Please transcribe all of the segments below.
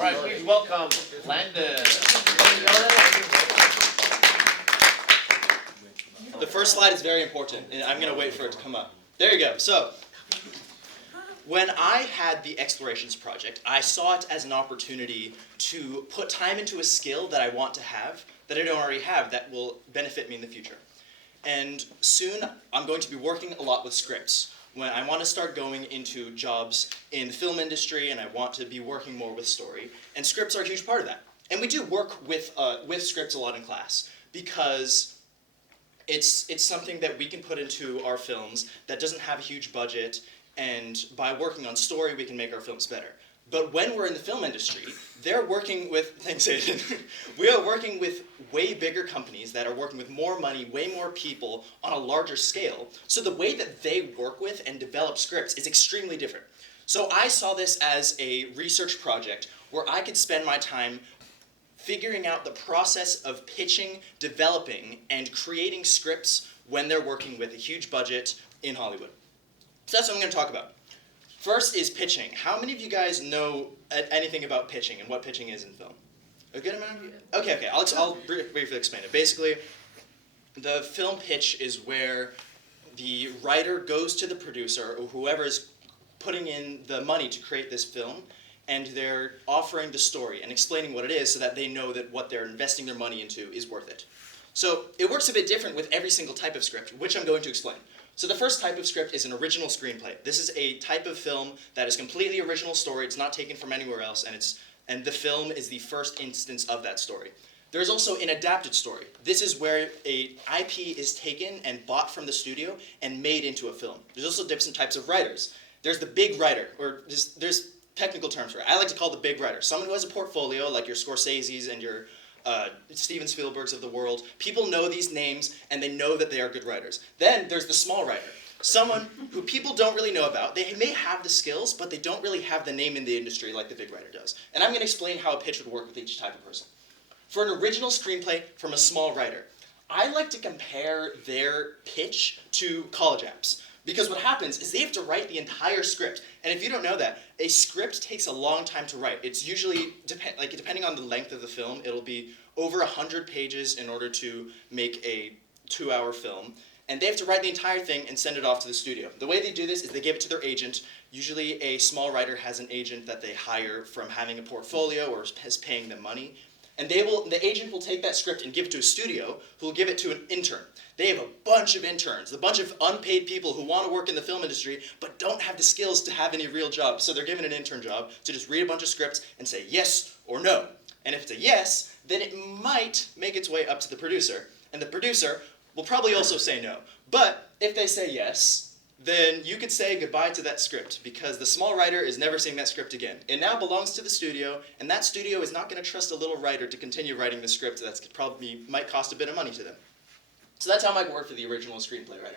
All right, please welcome Landon. The first slide is very important, and I'm going to wait for it to come up. There you go. So, when I had the Explorations project, I saw it as an opportunity to put time into a skill that I want to have, that I don't already have, that will benefit me in the future. And soon, I'm going to be working a lot with scripts. When I want to start going into jobs in the film industry, and I want to be working more with story, and scripts are a huge part of that. And we do work with scripts a lot in class, because it's something that we can put into our films that doesn't have a huge budget, and by working on story, we can make our films better. But when we're in the film industry, they're working with, thanks Aiden, we are working with way bigger companies that are working with more money, way more people on a larger scale. So the way that they work with and develop scripts is extremely different. So I saw this as a research project where I could spend my time figuring out the process of pitching, developing, and creating scripts when they're working with a huge budget in Hollywood. So that's what I'm going to talk about. First is pitching. How many of you guys know anything about pitching and what pitching is in film? A good amount of you? Okay. I'll briefly explain it. Basically, the film pitch is where the writer goes to the producer, or whoever is putting in the money to create this film, and they're offering the story and explaining what it is so that they know that what they're investing their money into is worth it. So it works a bit different with every single type of script, which I'm going to explain. So the first type of script is an original screenplay. This is a type of film that is completely original story. It's not taken from anywhere else, and the film is the first instance of that story. There's also an adapted story. This is where a IP is taken and bought from the studio and made into a film. There's also different types of writers. There's the big writer, or there's technical terms for it. I like to call the big writer. Someone who has a portfolio, like your Scorsese's and your Steven Spielberg's of the world. People know these names, and they know that they are good writers. Then there's the small writer. Someone who people don't really know about. They may have the skills, but they don't really have the name in the industry like the big writer does. And I'm going to explain how a pitch would work with each type of person. For an original screenplay from a small writer, I like to compare their pitch to college apps. Because what happens is they have to write the entire script. And if you don't know that, a script takes a long time to write. It's usually, depending on the length of the film, it'll be over 100 pages in order to make a 2-hour film. And they have to write the entire thing and send it off to the studio. The way they do this is they give it to their agent. Usually a small writer has an agent that they hire from having a portfolio or is paying them money. And the agent will take that script and give it to a studio who will give it to an intern. They have a bunch of interns, a bunch of unpaid people who want to work in the film industry but don't have the skills to have any real jobs. So they're given an intern job to just read a bunch of scripts and say yes or no. And if it's a yes, then it might make its way up to the producer. And the producer will probably also say no. But if they say yes, then you could say goodbye to that script, because the small writer is never seeing that script again. It now belongs to the studio, and that studio is not going to trust a little writer to continue writing the script that's probably might cost a bit of money to them. So that's how it might work for the original screenplay writer.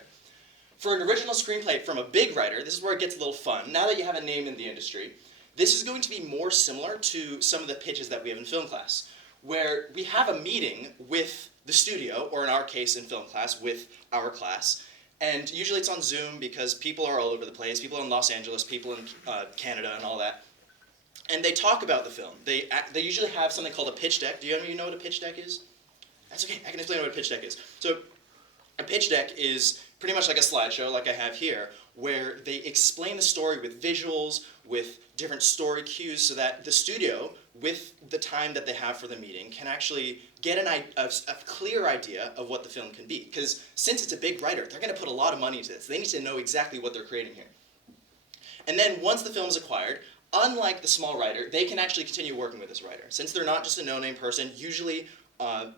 For an original screenplay from a big writer, this is where it gets a little fun. Now that you have a name in the industry, this is going to be more similar to some of the pitches that we have in film class, where we have a meeting with the studio, or in our case in film class, with our class. And usually it's on Zoom because people are all over the place. People in Los Angeles, people in Canada and all that. And they talk about the film. They usually have something called a pitch deck. Do you know what a pitch deck is? That's okay, I can explain what a pitch deck is. So a pitch deck is pretty much like a slideshow like I have here, where they explain the story with visuals, with different story cues, so that the studio, with the time that they have for the meeting, can actually get a clear idea of what the film can be. Because since it's a big writer, they're going to put a lot of money into this. They need to know exactly what they're creating here. And then once the film is acquired, unlike the small writer, they can actually continue working with this writer. Since they're not just a no-name person, usually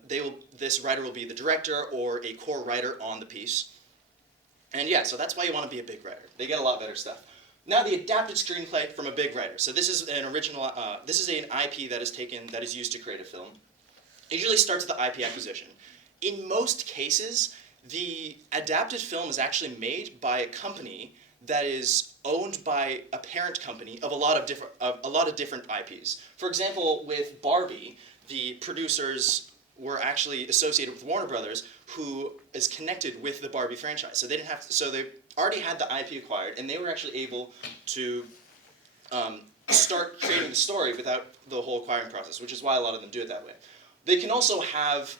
this writer will be the director or a core writer on the piece. And yeah, so that's why you want to be a big writer. They get a lot better stuff. Now the adapted screenplay from a big writer. So this is an original. This is an IP that is used to create a film. It usually starts with the IP acquisition. In most cases, the adapted film is actually made by a company that is owned by a parent company of a lot of different IPs. For example, with Barbie, the producers were actually associated with Warner Brothers, who is connected with the Barbie franchise. So they didn't have to, so they already had the IP acquired, and they were actually able to start creating the story without the whole acquiring process, which is why a lot of them do it that way. They can also have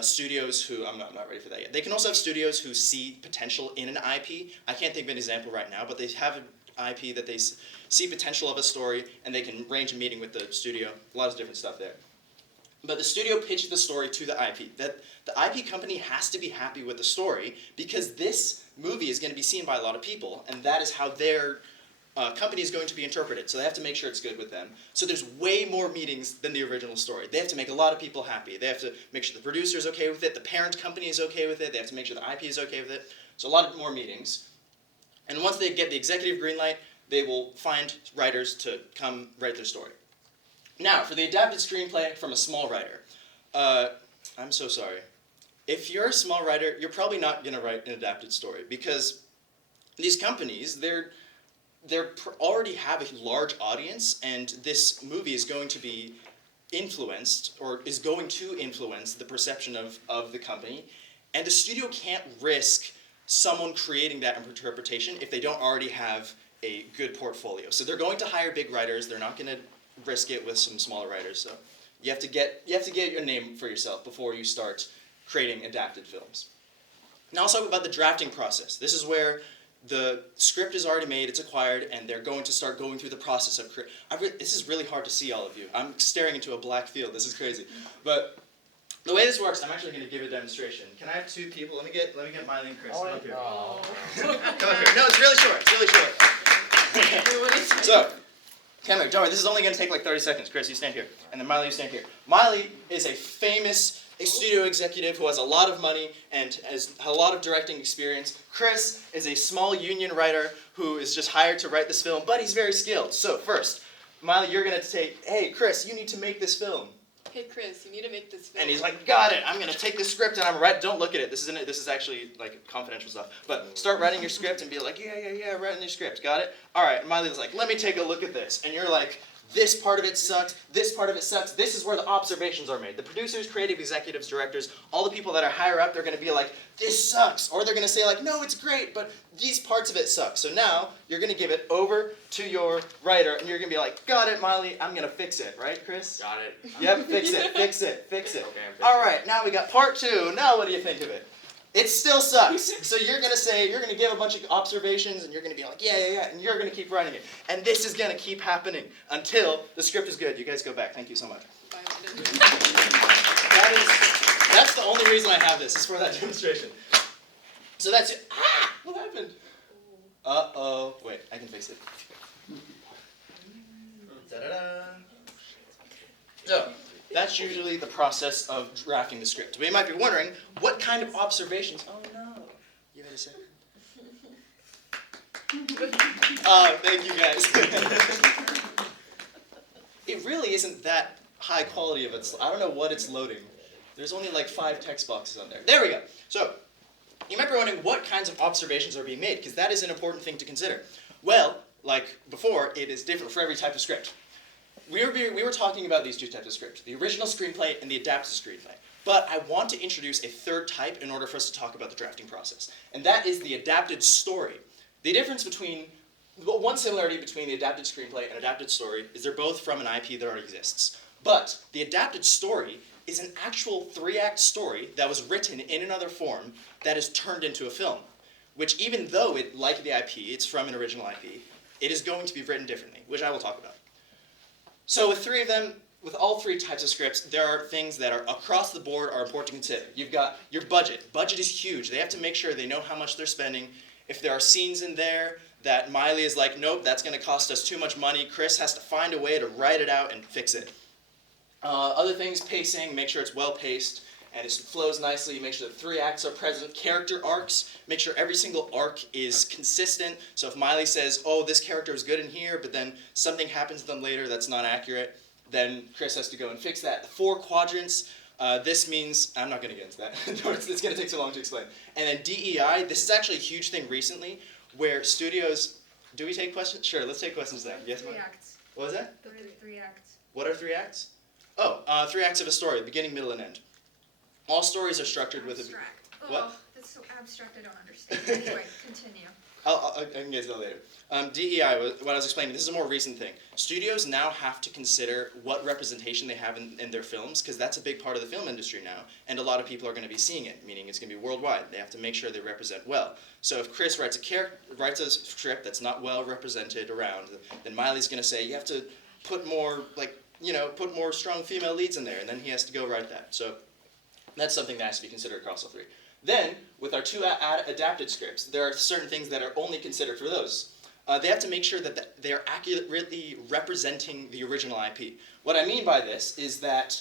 studios who, I'm not ready for that yet. They can also have studios who see potential in an IP. I can't think of an example right now, but they have an IP that they see potential of a story, and they can arrange a meeting with the studio. A lot of different stuff there. But the studio pitches the story to the IP. That the IP company has to be happy with the story because this movie is going to be seen by a lot of people, and that is how their company is going to be interpreted. So they have to make sure it's good with them. So there's way more meetings than the original story. They have to make a lot of people happy. They have to make sure the producer is okay with it, the parent company is okay with it, they have to make sure the IP is okay with it. So a lot of more meetings. And once they get the executive green light, they will find writers to come write their story. Now, for the adapted screenplay from a small writer. I'm so sorry. If you're a small writer, you're probably not going to write an adapted story because these companies, they already have a large audience, and this movie is going to be influenced, or is going to influence the perception of the company, and the studio can't risk someone creating that interpretation if they don't already have a good portfolio. So they're going to hire big writers. They're not going to risk it with some smaller writers. So you have to get your name for yourself before you start creating adapted films. Now let's talk about the drafting process. This is where the script is already made, it's acquired, and they're going to start going through the process of this is really hard to see all of you. I'm staring into a black field. This is crazy. But the way this works, I'm actually going to give a demonstration. Can I have two people? Let me get Miley and Chris. Come up here. Come up here. No, it's really short. It's really short. So, come here. Don't worry. This is only going to take like 30 seconds. Chris, you stand here. And then Miley, you stand here. Miley is a famous studio executive who has a lot of money and has a lot of directing experience. Chris is a small union writer who is just hired to write this film, but he's very skilled. So first, Miley, you're going to take, hey, Chris, you need to make this film. Hey, Chris, you need to make this film. And he's like, got it. I'm going to take this script and I'm writing. Don't look at it. This is actually like confidential stuff. But start writing your script and be like, yeah, writing your script. Got it? All right. And Miley's like, let me take a look at this. And you're like, this part of it sucks, this part of it sucks, this is where the observations are made. The producers, creative executives, directors, all the people that are higher up, they're going to be like, this sucks. Or they're going to say like, no, it's great, but these parts of it suck. So now, you're going to give it over to your writer, and you're going to be like, got it, Miley, I'm going to fix it. Right, Chris? Got it. Yep, fix it. Okay, All right, now we got part 2. Now what do you think of it? It still sucks. So you're going to give a bunch of observations, and you're going to be like, yeah, and you're going to keep writing it. And this is going to keep happening until the script is good. You guys go back. Thank you so much. That's the only reason I have this, is for that demonstration. So that's it. Ah! What happened? Uh-oh. Wait, I can fix it. Da-da-da. So, that's usually the process of drafting the script. But you might be wondering, what kind of observations? Oh no. You had a second? Thank you guys. It really isn't that high quality of it. I don't know what it's loading. There's only like 5 text boxes on there. There we go. So, you might be wondering what kinds of observations are being made, because that is an important thing to consider. Well, like before, it is different for every type of script. We were talking about these 2 types of script, the original screenplay and the adapted screenplay. But I want to introduce a third type in order for us to talk about the drafting process. And that is the adapted story. The difference between, one similarity between the adapted screenplay and adapted story is they're both from an IP that already exists. But the adapted story is an actual 3-act story that was written in another form that is turned into a film. Which even though it, like the IP, it's from an original IP, it is going to be written differently, which I will talk about. So with all 3 types of scripts, there are things that are across the board are important to consider. You've got your budget. Budget is huge. They have to make sure they know how much they're spending. If there are scenes in there that Miley is like, nope, that's going to cost us too much money, Chris has to find a way to write it out and fix it. Other things, pacing, make sure it's well paced and it flows nicely. Make sure that 3 acts are present. Character arcs, make sure every single arc is consistent. So if Miley says, oh, this character is good in here, but then something happens to them later that's not accurate, then Chris has to go and fix that. The 4 quadrants, this means, I'm not going to get into that. It's going to take too long to explain. And then DEI, this is actually a huge thing recently where studios, do we take questions? Sure, let's take questions then. Yes, 3 acts. What was that? The 3 acts. What are 3 acts? Oh, 3 acts of a story, beginning, middle, and end. All stories are structured with Abstract. What? Oh, that's so abstract, I don't understand. Anyway, continue. I can get to that later. DEI, what I was explaining, this is a more recent thing. Studios now have to consider what representation they have in their films, because that's a big part of the film industry now, and a lot of people are going to be seeing it, meaning it's going to be worldwide. They have to make sure they represent well. So if Chris writes a script that's not well represented around, then Miley's going to say, you have to put more, put more strong female leads in there, and then he has to go write that. So that's something that has to be considered across all three. Then, with our two adapted scripts, there are certain things that are only considered for those. They have to make sure that they are accurately representing the original IP. What I mean by this is that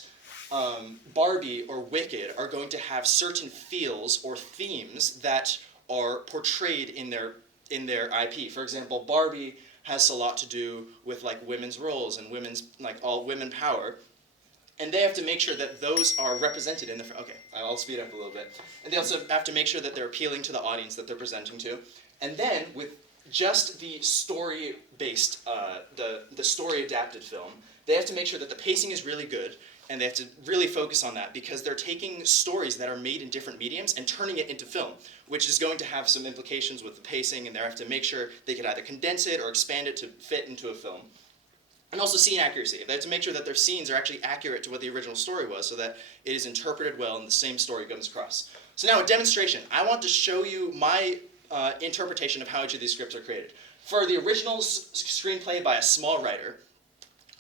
Barbie or Wicked are going to have certain feels or themes that are portrayed in their IP. For example, Barbie has a lot to do with like women's roles and women's all women power. And they have to make sure that those are represented in the. Okay, I'll speed up a little bit. And they also have to make sure that they're appealing to the audience that they're presenting to. And then with just the story-based, the story-adapted film, they have to make sure that the pacing is really good, and they have to really focus on that because they're taking stories that are made in different mediums and turning it into film, which is going to have some implications with the pacing, and they have to make sure they can either condense it or expand it to fit into a film. And also scene accuracy. They have to make sure that their scenes are actually accurate to what the original story was so that it is interpreted well and the same story comes across. So now a demonstration. I want to show you my interpretation of how each of these scripts are created. For the original screenplay by a small writer,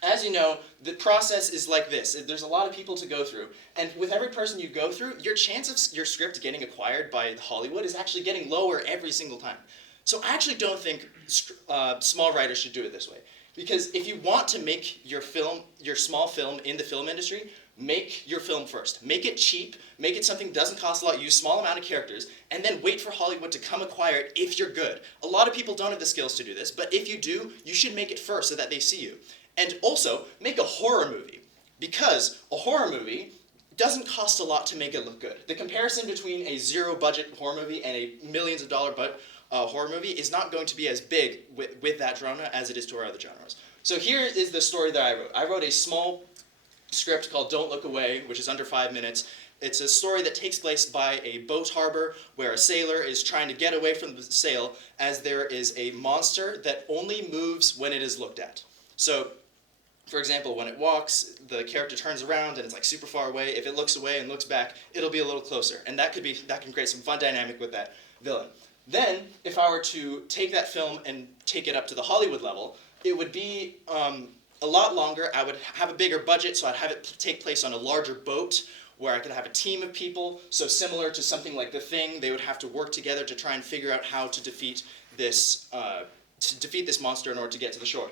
as you know, the process is like this. There's a lot of people to go through. And with every person you go through, your chance of your script getting acquired by Hollywood is actually getting lower every single time. So I actually don't think small writers should do it this way. Because if you want to make your small film in the film industry, make your film first. Make it cheap, make it something that doesn't cost a lot, use a small amount of characters, and then wait for Hollywood to come acquire it if you're good. A lot of people don't have the skills to do this, but if you do, you should make it first so that they see you. And also, make a horror movie. Because a horror movie doesn't cost a lot to make it look good. The comparison between a zero-budget horror movie and a millions of dollar horror movie is not going to be as big with that genre as it is to our other genres. So here is the story that I wrote. I wrote a small script called Don't Look Away, which is under 5 minutes. It's a story that takes place by a boat harbor where a sailor is trying to get away from the sail as there is a monster that only moves when it is looked at. So, for example, when it walks, the character turns around and it's like super far away. If it looks away and looks back, it'll be a little closer. And that can create some fun dynamic with that villain. Then, if I were to take that film and take it up to the Hollywood level, it would be a lot longer. I would have a bigger budget, so I'd have it take place on a larger boat where I could have a team of people. So similar to something like The Thing, they would have to work together to try and figure out how to defeat this monster in order to get to the shore.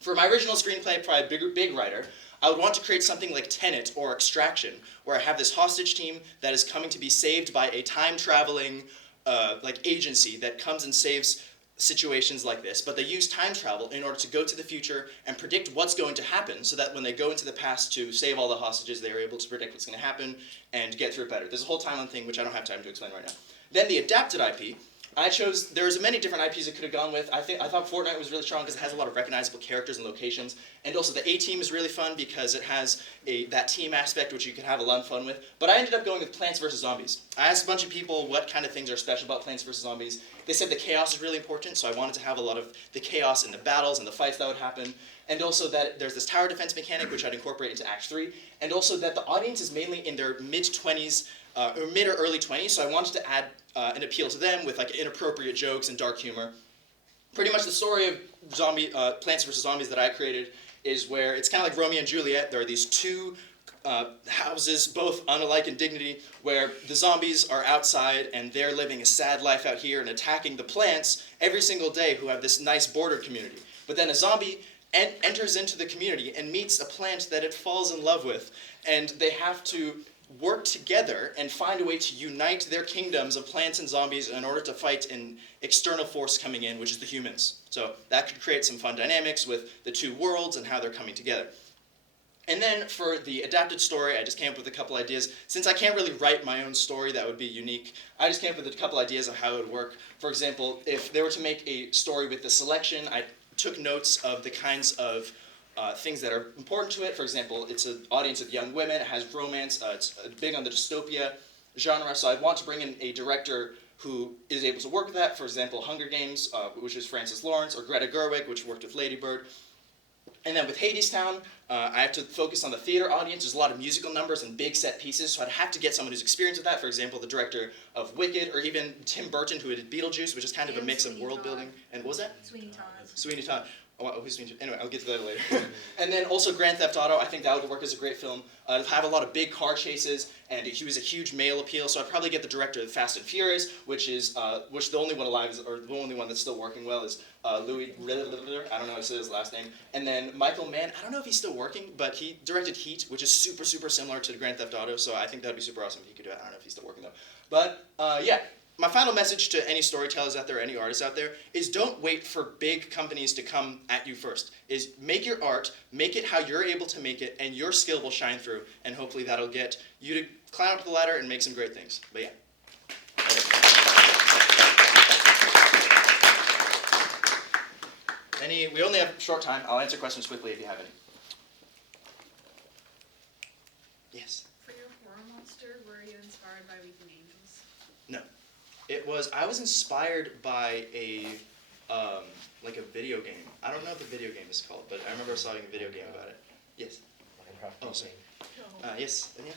For my original screenplay, probably a big writer, I would want to create something like Tenet or Extraction, where I have this hostage team that is coming to be saved by a time-traveling agency that comes and saves situations like this, but they use time travel in order to go to the future and predict what's going to happen so that when they go into the past to save all the hostages, they are able to predict what's going to happen and get through it better. There's a whole timeline thing which I don't have time to explain right now. Then the adapted IP, there's many different IPs it could have gone with. I thought Fortnite was really strong because it has a lot of recognizable characters and locations. And also the A-Team is really fun because it has that team aspect which you can have a lot of fun with. But I ended up going with Plants vs. Zombies. I asked a bunch of people what kind of things are special about Plants vs. Zombies. They said the chaos is really important, so I wanted to have a lot of the chaos in the battles and the fights that would happen. And also that there's this tower defense mechanic which I'd incorporate into Act 3. And also that the audience is mainly in their mid-20s, or mid or early 20s, so I wanted to add an appeal to them with like inappropriate jokes and dark humor. Pretty much the story of Plants vs. Zombies that I created is where it's kind of like Romeo and Juliet. There are these two houses, both unalike in dignity, where the zombies are outside and they're living a sad life out here and attacking the plants every single day who have this nice border community. But then a zombie enters into the community and meets a plant that it falls in love with, and they have to work together and find a way to unite their kingdoms of plants and zombies in order to fight an external force coming in, which is the humans. So that could create some fun dynamics with the two worlds and how they're coming together. And then for the adapted story, I just came up with a couple ideas. Since I can't really write my own story that would be unique, I just came up with a couple ideas of how it would work. For example, if they were to make a story with the selection, I took notes of the kinds of things that are important to it. For example, it's an audience of young women, it has romance, it's big on the dystopia genre, so I want to bring in a director who is able to work with that. For example, Hunger Games, which is Francis Lawrence, or Greta Gerwig, which worked with Lady Bird. And then with Hadestown, I have to focus on the theater audience. There's a lot of musical numbers and big set pieces, so I'd have to get someone who's experienced with that. For example, the director of Wicked, or even Tim Burton, who did Beetlejuice, which is kind of a mix of world building. And what was that? Sweeney Todd. Sweeney Todd. Oh, who's Sweeney Todd? Anyway, I'll get to that later. And then also Grand Theft Auto. I think that would work as a great film. It'll have a lot of big car chases, and he was a huge male appeal. So I'd probably get the director of Fast and Furious, which the only one alive is, or the only one that's still working well is Louis. I don't know how to say his last name. And then Michael Mann. I don't know if he's still working, but he directed Heat, which is super similar to Grand Theft Auto. So I think that'd be super awesome if he could do it. I don't know if he's still working though. But yeah. My final message to any storytellers out there, any artists out there, is don't wait for big companies to come at you first. Is make your art, make it how you're able to make it, and your skill will shine through, and hopefully that'll get you to climb up the ladder and make some great things. But yeah. We only have a short time. I'll answer questions quickly if you have any. Yes? For your horror monster, were you inspired by Weeping Angels? No. I was inspired by like a video game. I don't know what the video game is called, but I remember saw a video game about it. Yes. Oh, sorry. Yes, Danielle?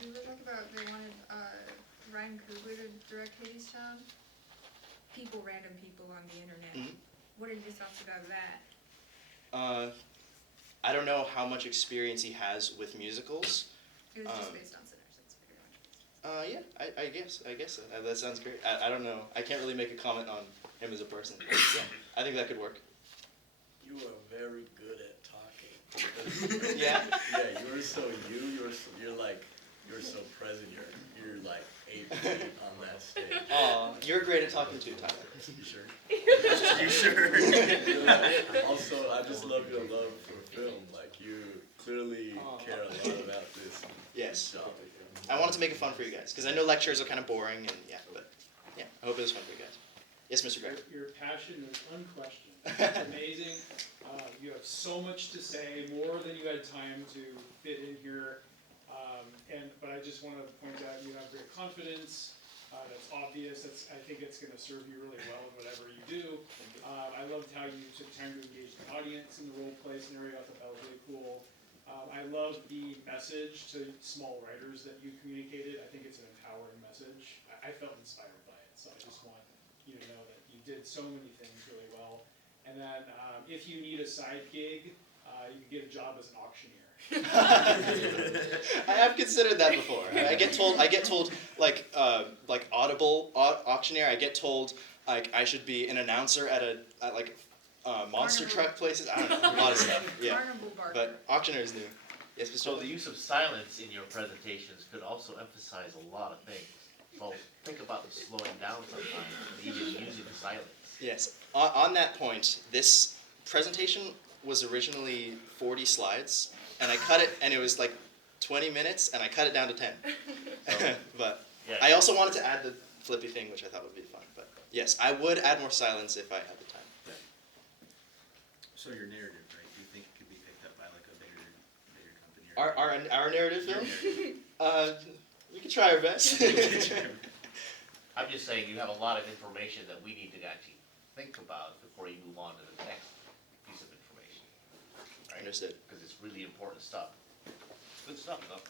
We were talking about they wanted Ryan Coogler to direct Hadestown. Random people on the internet. Mm-hmm. What are your thoughts about that? I don't know how much experience he has with musicals. It was just based on Sinners. It's pretty much based on Yeah, I guess so. That sounds great. I don't know. I can't really make a comment on him as a person. Yeah, I think that could work. You are very good at talking. Yeah? Yeah, you're so present. You're like 8 feet on that stage. Aw, you're great at talking too, Tyler. You sure? You sure? Also, I just love your love for film. Like, you clearly care a lot about this Yes. job. I wanted to make it fun for you guys, because I know lectures are kind of boring, and yeah, but yeah, I hope it was fun for you guys. Yes, Mr. Gregg? Your passion is unquestioned. It's amazing. You have so much to say, more than you had time to fit in here. But I just want to point out you have great confidence. That's obvious. I think it's going to serve you really well in whatever you do. I loved how you took time to engage the audience in the role play scenario. I thought that was really cool. I love the message to small writers that you communicated. I think it's an empowering message. I felt inspired by it, so I just want you to know that you did so many things really well. And then if you need a side gig, you can get a job as an auctioneer. I have considered that before. I get told like Audible auctioneer. I get told like I should be an announcer at monster Carnival. truck places. I don't know, a lot of stuff. Yeah, Carnival Barker. but auctioneer is new. Yes, Mr. So the use of silence in your presentations could also emphasize a lot of things. So think about them slowing down sometimes, and even using silence. Yes. On that point, this presentation was originally 40 slides, and I cut it, and it was like 20 minutes, and I cut it down to 10. But Yeah. I also wanted to add the flippy thing, which I thought would be fun. But yes, I would add more silence if I had the time. So your narrative, right? Do you think it could be picked up by like a bigger company? Our narrative film? We could try our best. I'm just saying you have a lot of information that we need to actually think about before you move on to the next piece of information. Right? Understood. Because it's really important stuff. Good stuff, though.